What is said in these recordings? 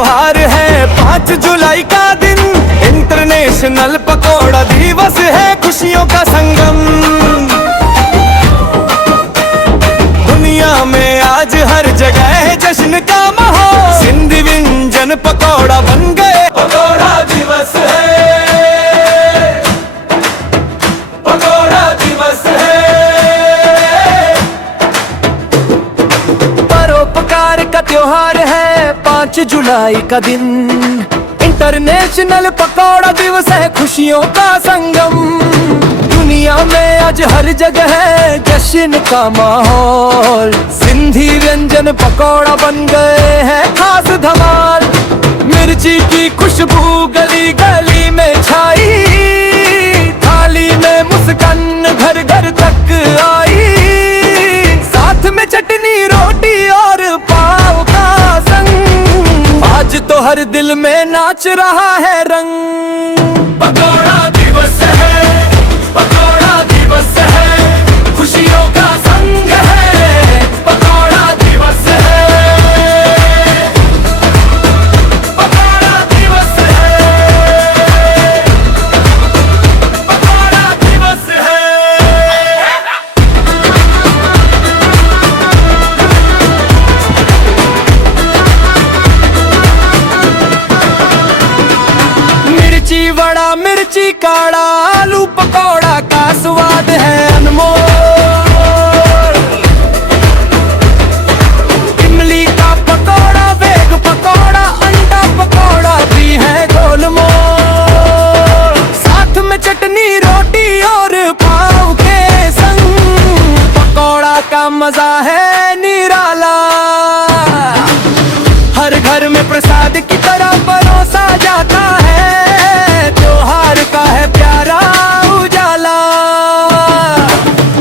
त्योहार है 5 जुलाई का दिन, इंटरनेशनल पकौड़ा दिवस है, खुशियों का संगम। दुनिया में आज हर जगह है जश्न का माहौल, सिंधी व्यंजन पकौड़ा बन गए। पकौड़ा दिवस है, पकौड़ा दिवस है, परोपकार का त्योहार है 5 जुलाई का दिन, इंटरनेशनल पकौड़ा दिवस है, खुशियों का संगम। दुनिया में आज हर जगह है जश्न का माहौल, सिंधी व्यंजन पकौड़ा बन गए हैं खास धमाल। मिर्ची की खुशबू गली गली में छाई, थाली में मुस्कान घर घर तक आई, साथ में चटनी रोटी और पाव का संग, आज तो हर दिल में नाच रहा है रंग। पकौड़ा दिवस है, पकौड़ा दिवस है, खुशियों का संग है, पकौड़ा दिवस है, पकौड़ा दिवस है, पकौड़ा दिवस है। मिर्ची वड़ा मिर्ची काड़ा, आलू पकौड़ा का स्वाद है अनमोल, इमली का पकौड़ा, वेग पकौड़ा, अंडा पकौड़ा भी है गोलमोल, साथ में चटनी रोटी और पाव के संग, पकौड़ा का मजा है निराला, हर घर में प्रसाद की तरह परोसा जाता है, त्योहार का है प्यारा उजाला।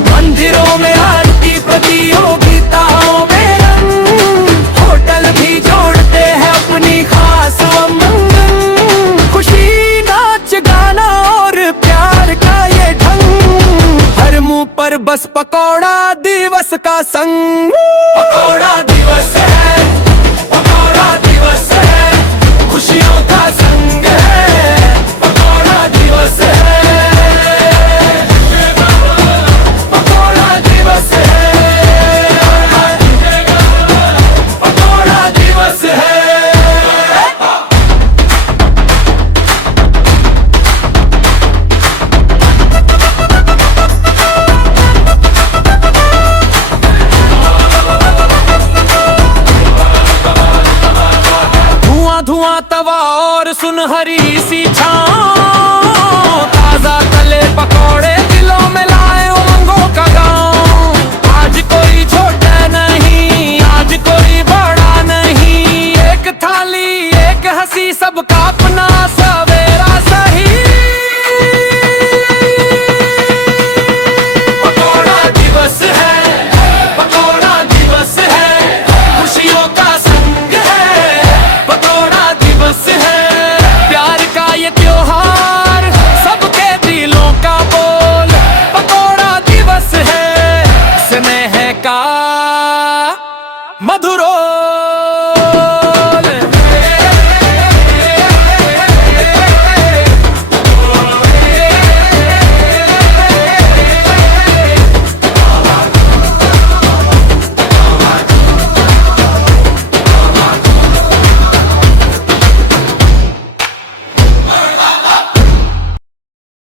मंदिरों में आरती प्रतियोगिताओं में रंग, होटल भी जोड़ते हैं अपनी खास उमंग, खुशी नाच गाना और प्यार का ये ढंग, हर मुंह पर बस पकौड़ा दिवस का संग। पकौड़ा दिवस है, पकौड़ा दिवस है, खुशियों का संग है, पकौड़ा दिवस है, पकौड़ा दिवस है, पकौड़ा दिवस है। धुआं तवा और सुनहरी सी छाँव, ताजा तले पकौड़े दिलों में लाए उमंगों का गाँव, आज कोई छोटा नहीं, आज कोई बड़ा नहीं, एक थाली एक हंसी सबका अपना सवेरा सही। पकौड़ा दिवस है, पकौड़ा दिवस है, खुशियों का संग है, पकौड़ा दिवस है, प्यार का ये त्योहार सबके दिलों का बोल, पकौड़ा दिवस है, स्नेह का मधुरोल।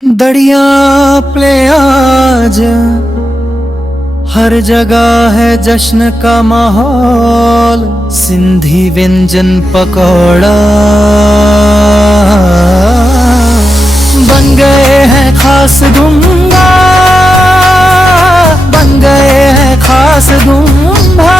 दड़िया प्ले आज हर जगह है जश्न का माहौल, सिंधी व्यंजन पकौड़ा बन गए हैं खास दूंगा, बन गए हैं खास दूंगा।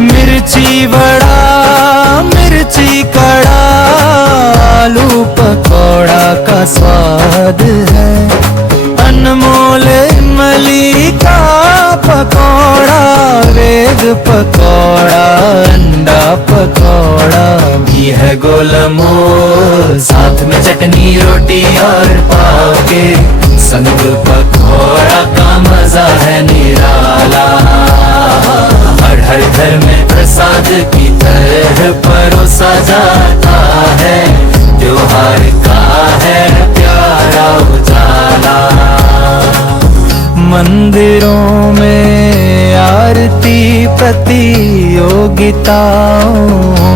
मिर्ची वड़ा मिर्ची कड़ा, आलू पकौड़ा का स्वाद है अनमोल, इमली का पकौड़ा, वेग पकौड़ा, अंडा पकौड़ा भी है गोल मोल, साथ में चटनी रोटी और पाव के संग पकौड़ा का मजा है निराला। हर हर घर में प्रसाद की तरह परोसा जाता है, त्योहार का है प्यारा उजाला। मंदिरों में आरती प्रतियोगिताओं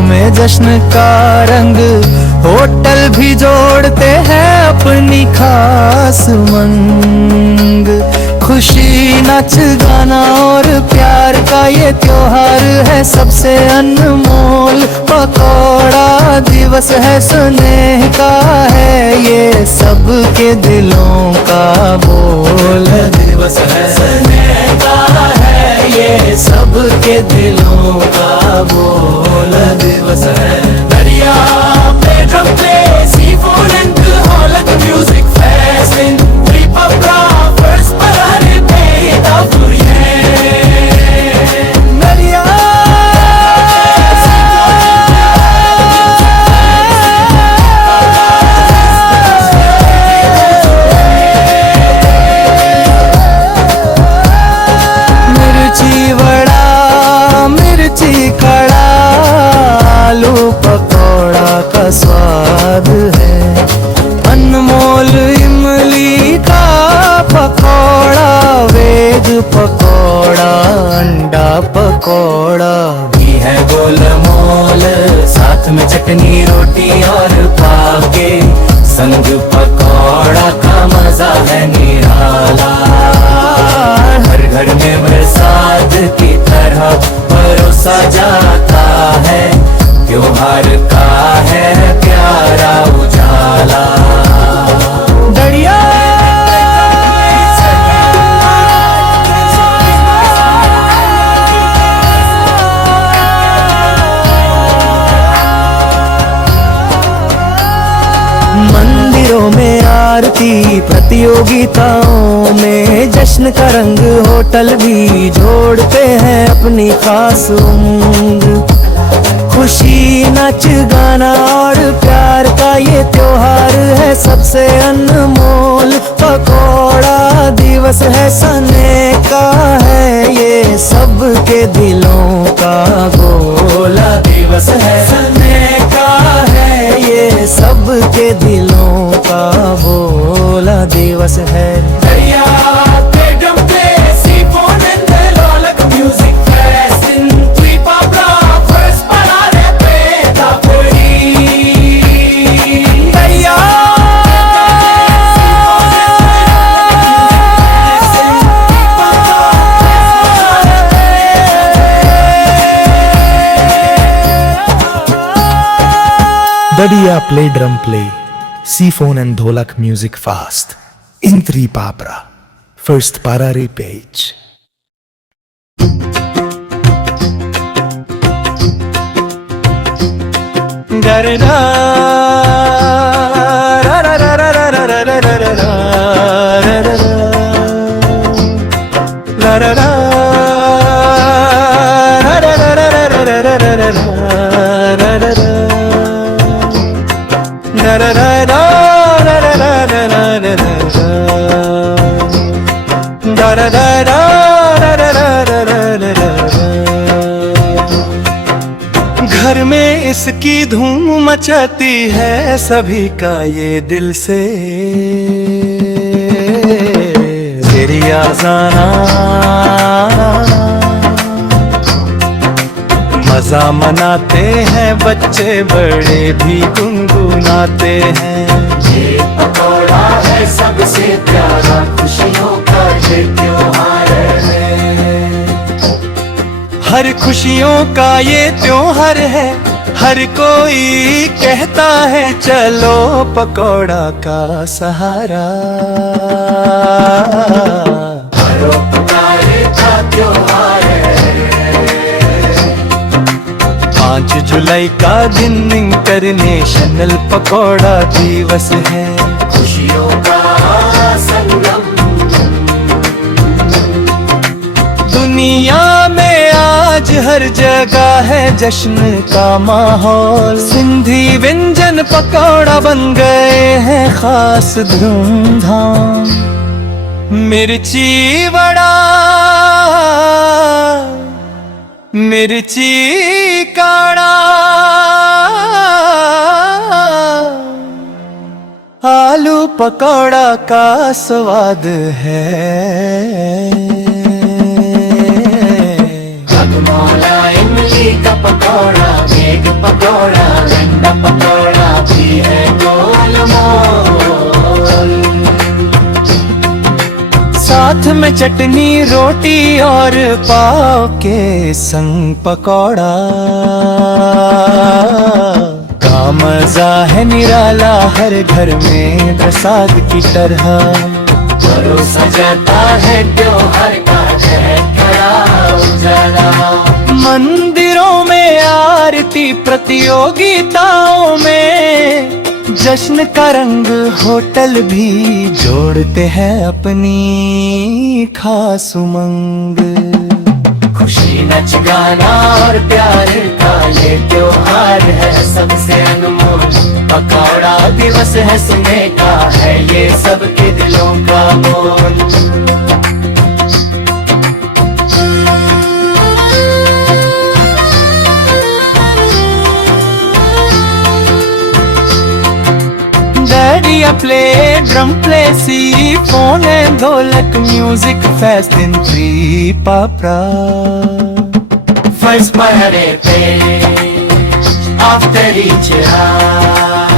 में जश्न का रंग, होटल भी जोड़ते हैं अपनी खास उमंग। खुशी नाच गाना और प्यार का ये त्योहार है सबसे अनमोल। पकौड़ा दिवस है स्नेह का है ये सबके दिलों का बोल। दिवस है स्नेह का है ये सबके दिलों का बोल। दिवस है दरिया पे ड्रम प्ले सीफूड एंड ढोलक म्यूजिक फेस्ट इन त्रिपुरा फर्स्ट परारे पे दाफुरिए दरिया मिर्ची वड़ा मिर्ची कड़ा आलू पकौड़ा का स्वाद है अनमोल। इमली का पकौड़ा वेज पकौड़ा अंडा पकौड़ा भी है गोल मोल, साथ में चटनी रोटी और पाव के संग पकौड़ा का मजा है निराला। हर घर में प्रसाद की तरह परोसा जाता है, त्योहार का है प्यारा उजाला। दरिया मंदिरों में आरती प्रतियोगिताओं में जश्न का रंग, होटल भी जोड़ते हैं अपनी खास उमंग। खुशी नाच गाना और प्यार का ये त्योहार है सबसे अनमोल। पकौड़ा दिवस है स्नेह का है ये सबके दिलों का गोला। दिवस है स्नेह का है ये सबके दिलों का बोला। दिवस है दरिया पे ड्रम प्ले सीफूड एंड ढोलक म्यूजिक फेस्ट इन त्रिपुरा फर्स्ट परारे पे दाफुरी दरिया Dadia play drum play, seaphone and dholak music fast. In Tripapra, first parare page. घर में इसकी धूम मचाती है सभी का ये दिल से तेरी आज़ाना। मजा मनाते हैं बच्चे बड़े भी गुनगुनाते हैं। ये पकौड़ा है सबसे प्यारा खुशियों का ये त्योहार है। हर खुशियों का ये त्योहार है, हर कोई कहता है चलो पकौड़ा का सहारा। परोपकार का त्योहार है, 5 जुलाई का दिन इंटरनेशनल पकौड़ा दिवस है। खुशियों का संगम दुनिया में आज हर जगह है जश्न का माहौल। सिंधी व्यंजन पकौड़ा बन गए हैं खास धूमधाम। मिर्ची वड़ा, मिर्ची काढ़ा, आलू पकौड़ा का स्वाद है। मौला इमली का पकौड़ा, मेघ पकौड़ा, गंडा पकौड़ा भी है गोल मोल। साथ में चटनी रोटी और पाव के संग पकौड़ा का मजा है निराला, हर घर में प्रसाद की तरह। भरोसा जाता है त्योहार का है खड़ा उजाला। मंदिरों में आरती प्रतियोगिताओं में जश्न का रंग होटल भी जोड़ते हैं अपनी खास उमंग। खुशी नच गाना और प्यार का ये त्योहार है सबसे अनमोल। पकौड़ा दिवस है सुने का है ये सबके दिलों का बोल। Daddy, I play drum, play C, phone and dholak, music fast in 3 Papra. First पहरे पे after each ride।